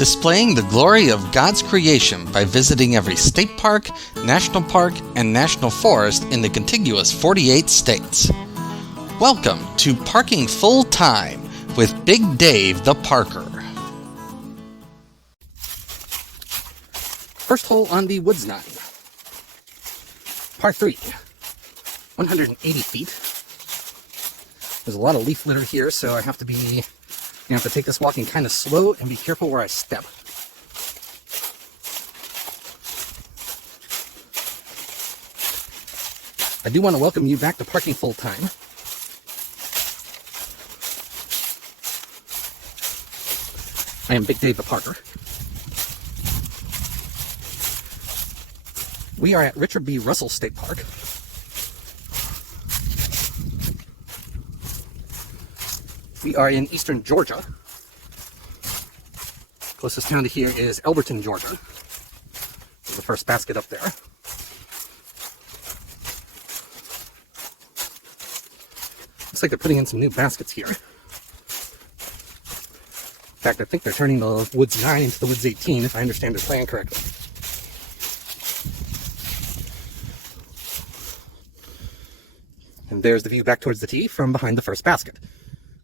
displaying the glory of God's creation by visiting every state park, national park, and national forest in the contiguous 48 states. Welcome to Parking Full Time with Big Dave the Parker. First hole on the Woods 9. Par 3. 180 feet. There's a lot of leaf litter here, so I have to take this walking kind of slow and be careful where I step. I do want to welcome you back to Parking Full Time. I am Big Dave the Parker. We are at Richard B. Russell State Park. We are in eastern Georgia. Closest town to here is Elberton, Georgia. There's the first basket up there. Looks like they're putting in some new baskets here. In fact, I think they're turning the Woods 9 into the Woods 18, if I understand their plan correctly. And there's the view back towards the tee from behind the first basket.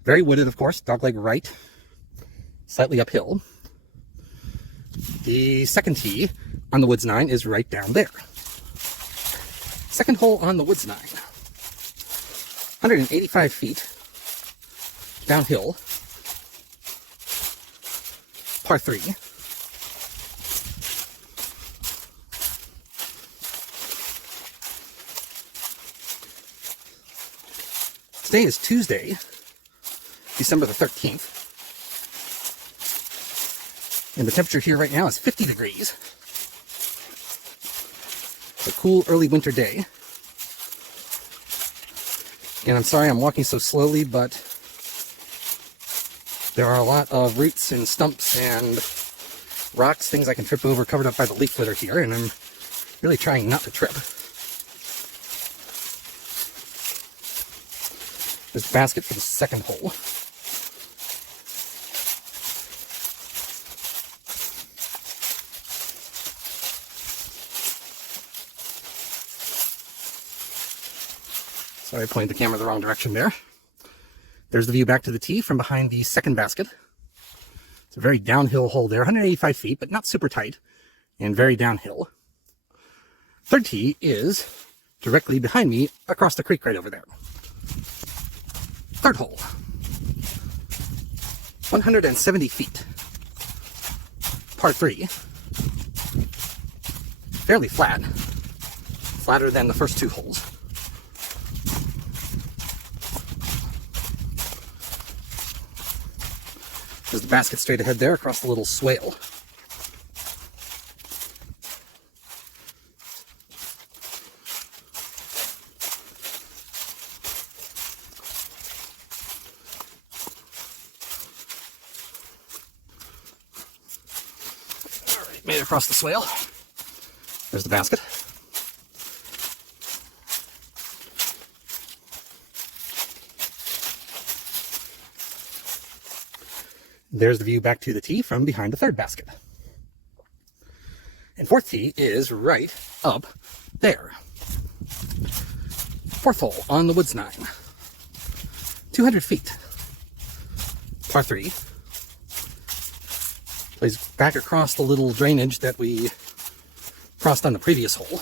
Very wooded, of course, dogleg right, slightly uphill. The second tee on the Woods 9 is right down there. Second hole on the Woods 9. 185 feet downhill. Par 3. Today is Tuesday, December the 13th. And the temperature here right now is 50 degrees. It's a cool early winter day. And I'm sorry I'm walking so slowly, but there are a lot of roots and stumps and rocks, things I can trip over covered up by the leaf litter here, and I'm really trying not to trip. There's the basket for the second hole. Sorry, I pointed the camera the wrong direction there. There's the view back to the tee from behind the second basket. It's a very downhill hole there, 185 feet, but not super tight, and very downhill. Third tee is directly behind me across the creek right over there. Third hole. 170 feet. Par 3. Fairly flat. Flatter than the first two holes. There's the basket straight ahead there across the little swale. All right, made it across the swale. There's the basket. There's the view back to the tee from behind the third basket. And fourth tee is right up there. Fourth hole on the Woods 9. 200 feet. Par 3. Plays back across the little drainage that we crossed on the previous hole.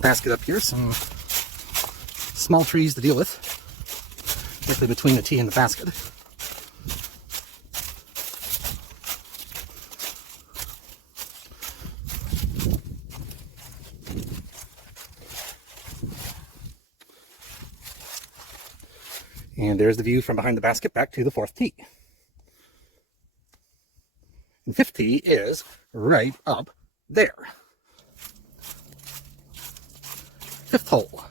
Basket up here, some small trees to deal with, directly between the tee and the basket. And there's the view from behind the basket back to the fourth tee. And fifth tee is right up there. Fifth hole.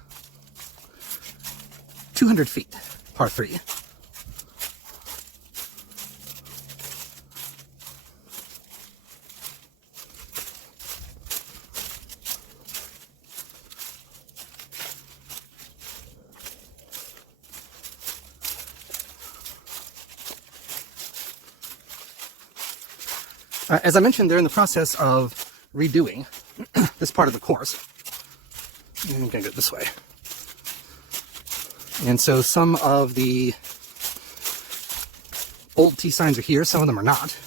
200 feet, par 3. As I mentioned, they're in the process of redoing this part of the course. I'm going to go this way. And so some of the old tee signs are here, some of them are not.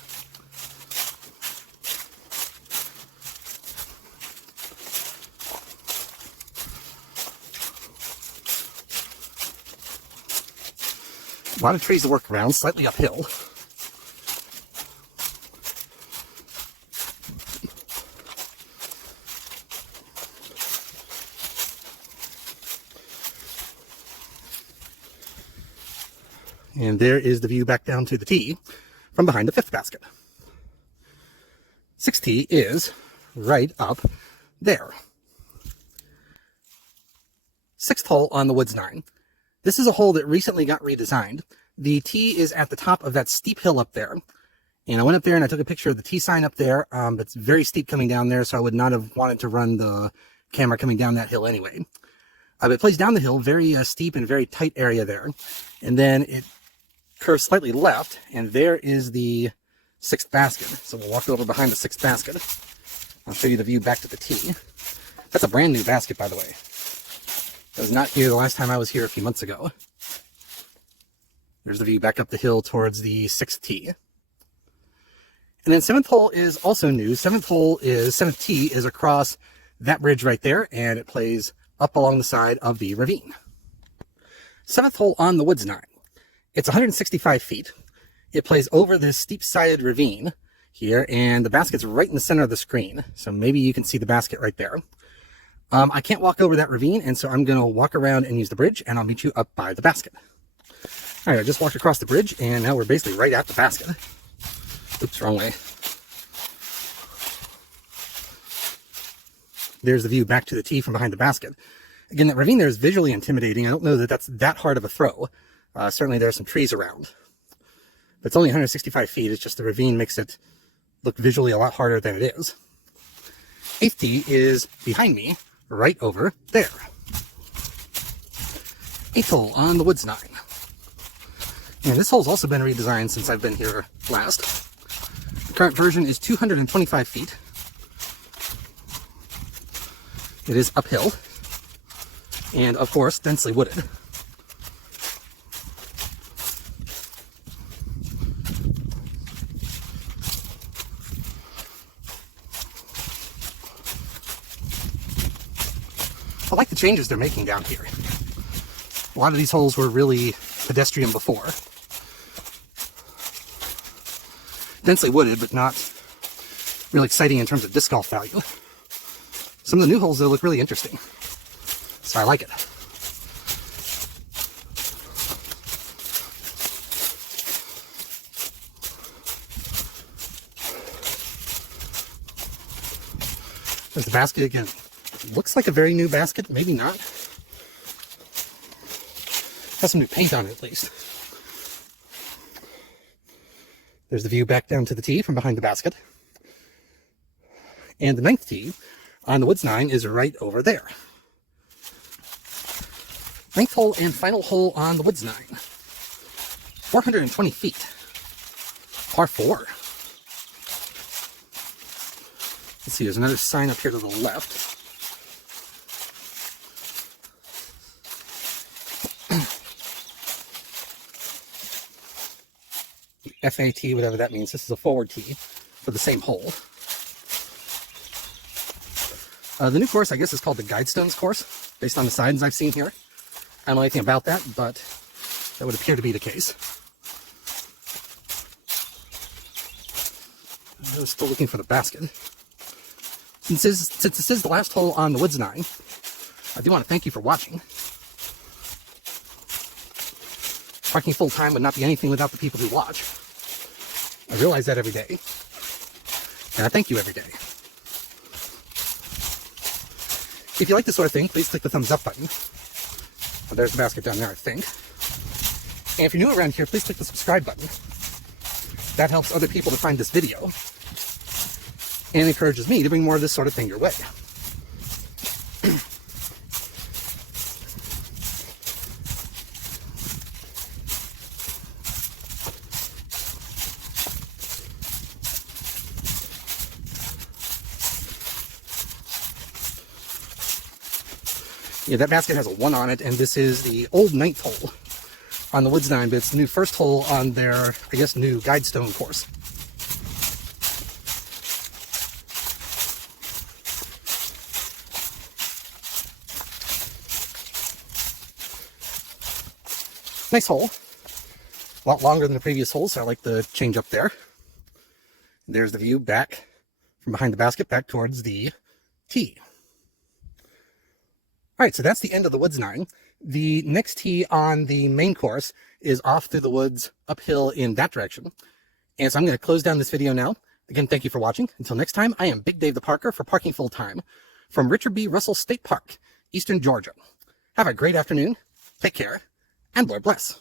A lot of trees to work around, slightly uphill. And there is the view back down to the tee from behind the 5th basket. 6th tee is right up there. 6th hole on the Woods 9. This is a hole that recently got redesigned. The tee is at the top of that steep hill up there. And I went up there and I took a picture of the tee sign up there. It's very steep coming down there, so I would not have wanted to run the camera coming down that hill anyway. It plays down the hill, very steep and very tight area there. And then it curves slightly left, and there is the 6th basket. So we'll walk over behind the 6th basket. I'll show you the view back to the tee. That's a brand new basket, by the way. I was not here the last time I was here a few months ago. There's the view back up the hill towards the 6th tee. And then 7th hole is also new. 7th tee is across that bridge right there, and it plays up along the side of the ravine. 7th hole on the Woods 9. It's 165 feet. It plays over this steep-sided ravine here, and the basket's right in the center of the screen. So maybe you can see the basket right there. I can't walk over that ravine, and so I'm going to walk around and use the bridge, and I'll meet you up by the basket. All right, I just walked across the bridge, and now we're basically right at the basket. Oops, wrong way. There's the view back to the tee from behind the basket. Again, that ravine there is visually intimidating. I don't know that that's that hard of a throw. Certainly there are some trees around. But it's only 165 feet. It's just the ravine makes it look visually a lot harder than it is. 8th tee is behind me, right over there. 8th hole on the Woods 9. And this hole's also been redesigned since I've been here last. The current version is 225 feet. It is uphill. And, of course, densely wooded. I like the changes they're making down here. A lot of these holes were really pedestrian before. Densely wooded, but not really exciting in terms of disc golf value. Some of the new holes, though, look really interesting. So I like it. There's the basket again. Looks like a very new basket, maybe not. Has some new paint on it at least. There's the view back down to the tee from behind the basket. And the 9th tee on the Woods 9 is right over there. 9th hole and final hole on the Woods 9. 420 feet. Par 4. Let's see, there's another sign up here to the left. FAT, whatever that means. This is a forward tee for the same hole. The new course, I guess, is called the Guidestones course, based on the signs I've seen here. I don't know anything about that, but that would appear to be the case. I was still looking for the basket. Since this is the last hole on the Woods 9, I do want to thank you for watching. Working full-time would not be anything without the people who watch. I realize that every day. And I thank you every day. If you like this sort of thing, please click the thumbs up button. Well, there's the basket down there, I think. And if you're new around here, please click the subscribe button. That helps other people to find this video and encourages me to bring more of this sort of thing your way. Yeah, that basket has a 1 on it, and this is the old 9th hole on the Woods 9, but it's the new 1st hole on their, I guess, new Guidestone course. Nice hole. A lot longer than the previous hole, so I like the change up there. There's the view back from behind the basket, back towards the tee. All right, so that's the end of the Woods 9. The next tee on the main course is off through the woods, uphill in that direction. And so I'm going to close down this video now. Again, thank you for watching. Until next time, I am Big Dave the Parker for Parking Full Time from Richard B. Russell State Park, Eastern Georgia. Have a great afternoon, take care, and Lord bless.